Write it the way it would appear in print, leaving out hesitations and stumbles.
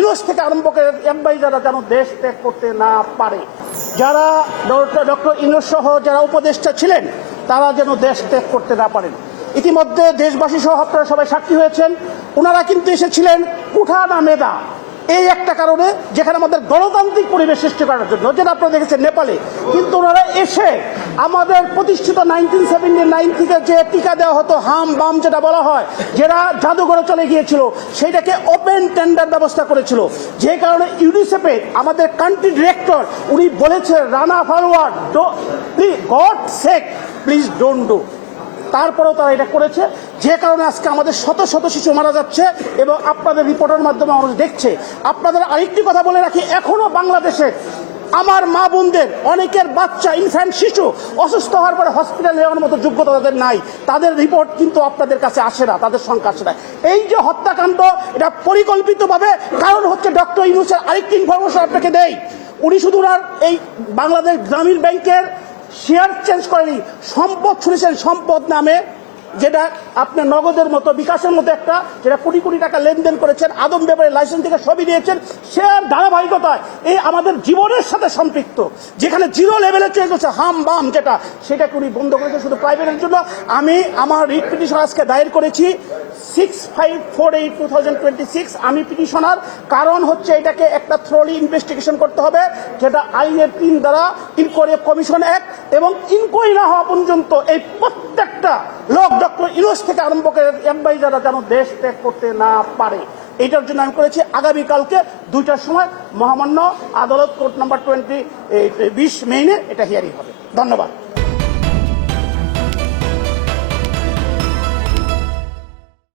ইউনূস থেকে আরম্ভ করে অ্যাডভাইজাররা যেন দেশ ত্যাগ করতে না পারে। যারা ডক্টর ইউনূস সহ যারা উপদেষ্টা ছিলেন তারা যেন দেশ ত্যাগ করতে না পারেন। ইতিমধ্যে দেশবাসী সহ আপনারা সবাই সাক্ষী হয়েছেন, ওনারা কিন্তু এসেছিলেন কুঠা না মেধা এই একটা কারণে, যেখানে আমাদের গণতান্ত্রিক পরিবেশ সৃষ্টি করার জন্য, যেটা আপনারা দেখেছেন নেপালে। কিন্তু ওনারা এসে আমাদের প্রতিষ্ঠিত 1979 থেকে যে টিকা দেওয়া হতো হাম বাম যেটা বলা হয়, যারা জাদুঘরে চলে গিয়েছিল, সেটাকে ওপেন টেন্ডার ব্যবস্থা করেছিল। যে কারণে ইউনিসেফের আমাদের কান্ট্রি ডিরেক্টর উনি বলেছে Rana forward God sake please don't do. তারপরেও তারা এটা করেছে, যে কারণে আজকে আমাদের শত শত শিশু মারা যাচ্ছে এবং আপনাদের রিপোর্টের মাধ্যমে মানুষ দেখছে। আপনাদের আরেকটি কথা বলে রাখি, এখনো বাংলাদেশে আমার মা বোনদের অনেকের বাচ্চা ইনফ্যান্ট শিশু অসুস্থ হওয়ার পরে হসপিটালে যাওয়ার মতো যোগ্যতা তাদের নাই, তাদের রিপোর্ট কিন্তু আপনাদের কাছে আসে না, তাদের সংখ্যা আসে না। এই যে হত্যাকাণ্ড, এটা পরিকল্পিতভাবে, কারণ হচ্ছে ডক্টর ইউনূসের আরেকটি ইনফরমেশন আপনাকে দেই, উনি শুধু এই বাংলাদেশ গ্রামীণ ব্যাংকের শেয়ার চেঞ্জ করেনি, সম্পদ শুনেছেন, সম্পদ নামে যেটা আপনার নগদের মতো বিকাশের মতো একটা, যেটা কোটি কোটি টাকা লেনদেন করেছেন, আদম ব্যাপারে লাইসেন্স থেকে সবই দিয়েছেন, শেয়ার ধারাবাহিকতায় এই আমাদের জীবনের সাথে সম্পৃক্ত, যেখানে জিরো লেভেলে চলে গেছে হাম বাম যেটা, সেটাকে উনি বন্ধ করেছেন শুধু প্রাইভেটের জন্য। আমি আমার রিট পিটিশন আজকে দায়ের করেছি 6548/2026। আমি পিটিশনার, কারণ হচ্ছে এটাকে একটা থ্রোলি ইনভেস্টিগেশন করতে হবে, যেটা আইনের 3 দ্বারা ইনকোয়ারি কমিশন অ্যাক্ট, এবং ইনকোয়ারি না হওয়া পর্যন্ত এই প্রত্যেকটা লোক ডক্টর ইউনূস থেকে আরম্ভ করে অ্যাডভাইজাররা যেন দেশ ত্যাগ করতে না পারে। এটার জন্য আমি করেছি আগামীকালকে 2টার সময় মহামান্য আদালত কোর্ট নাম্বার 20 মেইনে এটা হিয়ারিং হবে। ধন্যবাদ।